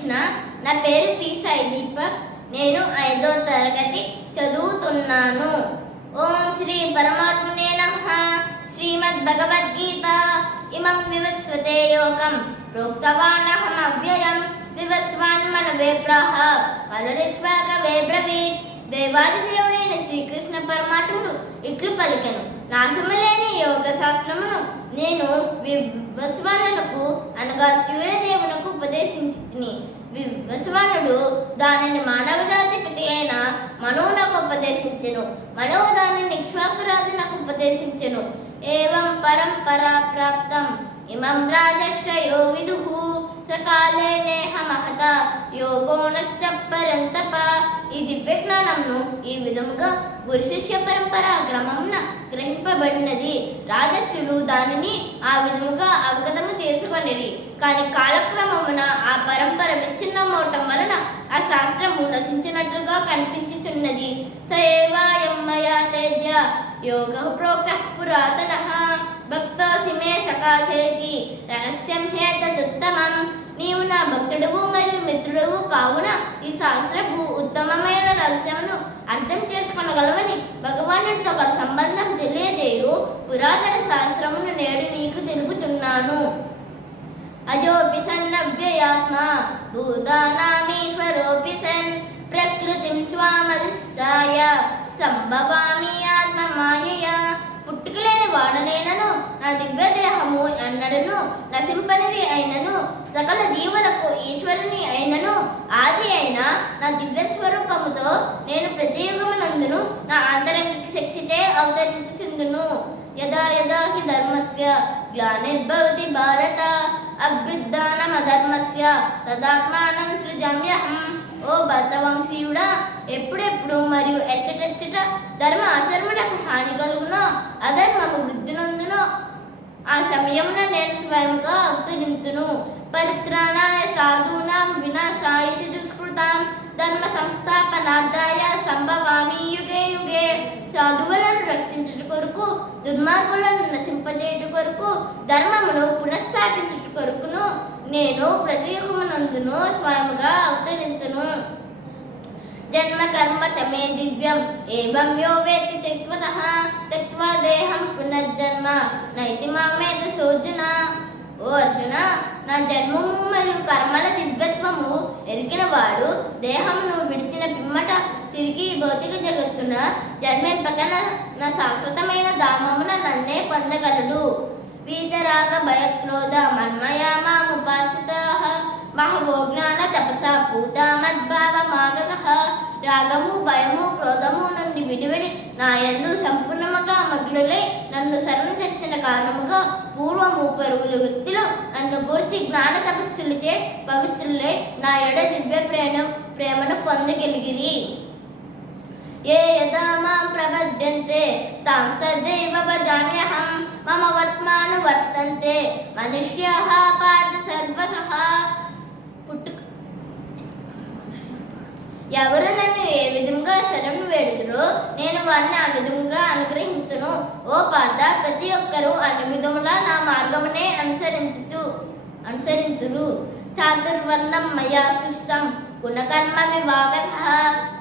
కృష్ణ. నా పేరు పి సాయి దీపక్. నేను 5వ తరగతి చదువుతున్నాను. ఓం శ్రీ పరమాత్మనే నమః. శ్రీమద్ భగవద్గీత ఇమం వివస్వతే యోగం ప్రోక్తవానహం అవ్యయం వివస్వాన్ మనవే ప్రాహ వరరిత్వాకవే బ్రవీత్. దేవాది దేవుడైన శ్రీకృష్ణ పరమాత్ముడు ఇట్లు పలికెను, నాశములేని యోగ శాస్త్రమును నేను వివస్వానులకు అనగా సూర్యదేవునకు ఉపదేశించి వివస్వానుడు దానిని మానవజాతిపతి అయిన మనువునకు ఉపదేశించెను. మనువు దానిని ఇక్ష్వాకురాజునకు ఉపదేశించెను. ఏవం పరంపరా ప్రాప్తం ఇమం రాజశ్రయో విదుః సకాలే నేహ మహత యోగో నశ్చ పరంతప. ఈ దివ్య జ్ఞానమును ఈ విధముగా గురు శిష్య పరంపరా క్రమమున గ్రహింపబడినది. రాజర్షులు దానిని ఆ విధముగా అవగతము చేసుకొనిరి. కానీ కాలక్రమమున ఆ పరంపర విచ్ఛిన్నమవటం వలన ఆ శాస్త్రము నశించినట్లుగా కనిపించుచున్నది. స ఏవాయం మయా తేజ్య యోగః ప్రోక్తః పురాతనః భక్తోసి మే సఖా చేతి రహస్యం హేతదుత్తమం. నీవు నా భక్తుడవు మరియు మిత్రుడవు కావున ఈ శాస్త్రపు ఉత్తమమైన రహస్యమును అర్థం చేసుకొనగలవని భగవానుడితో ఒక సంబంధం తెలియజేయు పురాతన శాస్త్రమును నేడు నీకు తెలుపుచున్నాను. అజోపి సన్నవ్యయాత్మ భూతానామీశ్వరోపి సన్ ప్రకృతిం స్వామధిష్ఠాయ సంభవామి ఆత్మ మాయయా. పుట్టుకలేని వాడనైనను నా దివ్య దేహము అన్నడను నశింపనిది అయినను సకల జీవులకు ఈశ్వరుని అయినను ఆది అయిన నా దివ్య స్వరూపముతో నేను ప్రతియుగమునందును నా ఆంతరంగిక శక్తిచే అవతరించుచుందును. యదా యదా హి ధర్మస్య గ్లానిర్భవతి భారత అభ్యుత్థానమధర్మస్య తదాత్మానం సృజామ్యహం. ఓ భరతవంశీయుడా, ఎప్పుడెప్పుడు మరియు ఎచ్చటెచ్చట ధర్మ ఆచరణకు హాని కలుగునో అధర్మము వృద్ధి నొందునో ఆ సమయమున నేను స్వయముగా అవతరింతును. పరిత్రాణాయ సాధూనాం వినాశాయ చ దుష్కృతాం ధర్మ సంస్థాపనార్థాయ సంభవామి యుగే యుగే. సాధువులను రక్షించుట కొరకు దుర్మార్గులను నశింపజేయుట కొరకు ధర్మమును పునఃస్థాపించుట కొరకును నేను ప్రతి యుగమునందును స్వయముగా అవతరింతును. జన్మ కర్మ చ మే దివ్యం ఏవం యో వేత్తి త్యక్వతః త్యక్వా దేహం పునర్జన్మ నైతి మామేత సోర్జున. ఓ అర్జున, నా జన్మము మరియు కర్మల దివ్యత్వము ఎరిగిన వాడు దేహమును విడిచిన పిమ్మట తిరిగి భౌతిక జగత్తున జన్మింపక నా శాశ్వతమైన ధామమున నన్నే పొందగలడు. వీతరాగ భయక్రోధ మన్మయా మాముపాసితాః మహవో జ్ఞాన తపసా పూతా మద్భావమాగతః. రాగము భయము క్రోధము నుండి విడివిడి నా యందు సంపూర్ణముగా మగ్నులై నన్ను శరణు తెచ్చిన కారణముగా పూర్వము పరుగుల వ్యక్తులు నన్ను గూర్చి జ్ఞాన తపస్సులచే పవిత్రులై నా ఎడ దివ్య ప్రేమను పొందగలిగిరి. ఏ యదా మాం ప్రపద్యంతే తాం సదైవ భజామ్యహం మమ వర్త్మాను వర్తంతే మనుష్యాః పార్థ సర్వశః. ఎవరు నన్ను ఏ విధంగా శరణు వేడుదురో నేను వారిని ఆ విధంగా అనుగ్రహించును. ఓ పార్థ, ప్రతి ఒక్కరూ అన్ని విధములా నా మార్గమునే అనుసరింతురు. చాతుర్వర్ణం మయా సృష్టం గుణకర్మ విభాగతః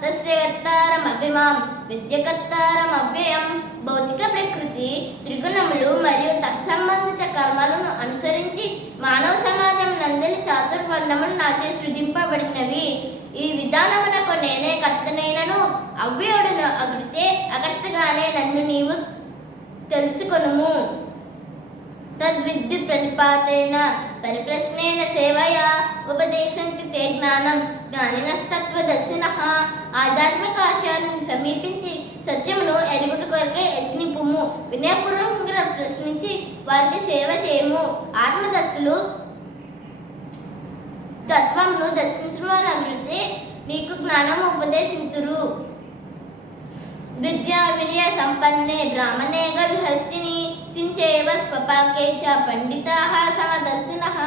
తస్య కర్తారమపి మాం విద్యకర్తారమవ్యయం. భౌతిక ప్రకృతి త్రిగుణములు మరియు తత్సంబంధిత కర్మలను అనుసరించి మానవ సమాజం నందని చాతుర్వర్ణములు నాచే సృజింపబడినవి. ఈ విధానమునకు నేనే కర్తనైనను అవ్యయుడను అగుడితే అకర్తగానే నన్ను నీవు తెలుసుకొనుము. తద్విద్యు ప్రణిపాతేన పరిప్రశ్నేన సేవయా ఉపదేశంతి తే జ్ఞానం జ్ఞానినస్తత్వదర్శినః. ఆధ్యాత్మిక ఆచార్యుని సమీపించి సత్యమును ఎరుగుట కొరకే యత్నిపుము. వినయపూర్వకంగా ప్రశ్నించి వారికి సేవ చేయము. ఆత్మదర్శులు తత్వమును దర్శించమని అభివృద్ధి నీకు జ్ఞానం ఉపదేశింతురు. విద్యా వినయ సంపన్నే బ్రాహ్మణే గవిహస్తిని సించేవ స్వపాకే చ పండితాః సమదర్శినః.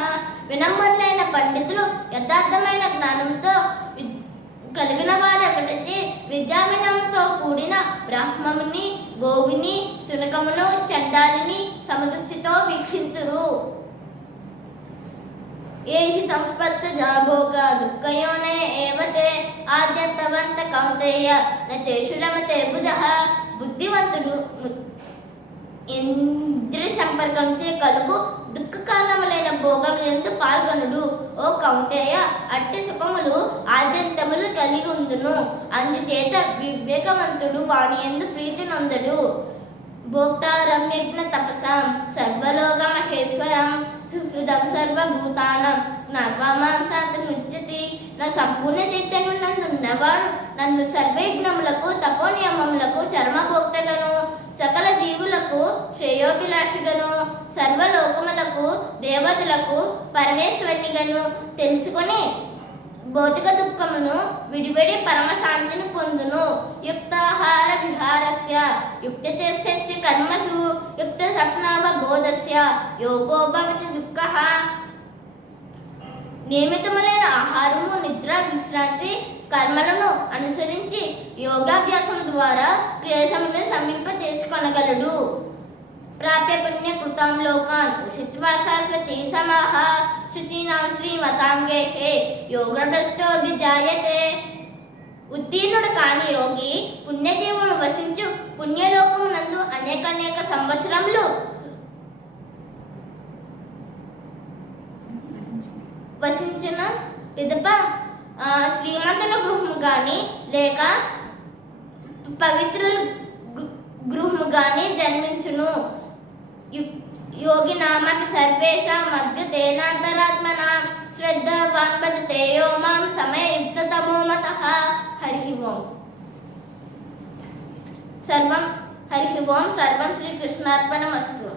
వినమ్రులైన పండితులు యథార్థమైన జ్ఞానంతో కలిగిన వారు ఒకటి విద్యా వినయంతో కూడిన బ్రాహ్మణుని గోవుని శునకమును చండాలిని సమదృష్టితో వీక్షింతురు. ఏషి సంస్పర్శజా భోగ దుఃఖయోనే ఏవతే ఆద్యంతవంత కౌంతేయ నతేషు రమతే బుధః. బుద్ధివంతుడు ఇంద్రియ సంపర్కంచే కలుగు దుఃఖకారణములైన భోగములందు పాల్గొనుడు. ఓ కౌంతేయ, అట్టి సుఖములు ఆద్యంతములు కలిగి ఉండును. అందుచేత వివేకవంతుడు వాని యందు ప్రీతి నొందడు. భోక్తారం యజ్ఞ తపసాం సర్వలోకమహేశ్వరం సుహృదం సర్వభూతానం జ్ఞాత్వా మాం శాంతిముచ్యతి. నా సంపూర్ణ చైతన్యమునందున్నవాడు నన్ను సర్వయజ్ఞములకు తపోనియమములకు చర్మభోక్తగను సకల జీవులకు శ్రేయోభిలాషిగను సర్వలోకములకు దేవతలకు పరమేశ్వరినిగను తెలుసుకొని భౌతిక దుఃఖమును విడివడి పరమశాంతిని పొందును. యుక్తాహార విహారస్య యుక్తచేష్టస్య కర్మసు యుక్త స్వప్నావబోధస్య యోగో భవతి దుఃఖః. నియమితములైన ఆహారము, నిద్ర, విశ్రాంతి కర్మలను అనుసరించి యోగాభ్యాసం ద్వారా క్లేశమును సమీపచేసుకొనగలడు. ప్రాప్య పుణ్యకృతాం లోకాన్ ఉషిత్వా శాశ్వతీ సమాః శుచీనాం శ్రీమతాంగేహే యోగభ్రష్టోభిజాయతే. ఉత్తీర్ణుడు కాని యోగి పుణ్యజీవులు వసించు పుణ్యలోకమునందు అనేక సంవత్సరములు వసించిన పిదప శ్రీమంతుల గృహము గాని లేక పవిత్రుల గృహము గాని జన్మించును. యోగి నామపి సర్వేషాం మధ్య తేనాంతరాత్మన శ్రద్ధావాన్ భజతే యో మాం సమయయుక్తతమో మతః. హరి ఓం. సర్వం శ్రీకృష్ణార్పణమస్తు.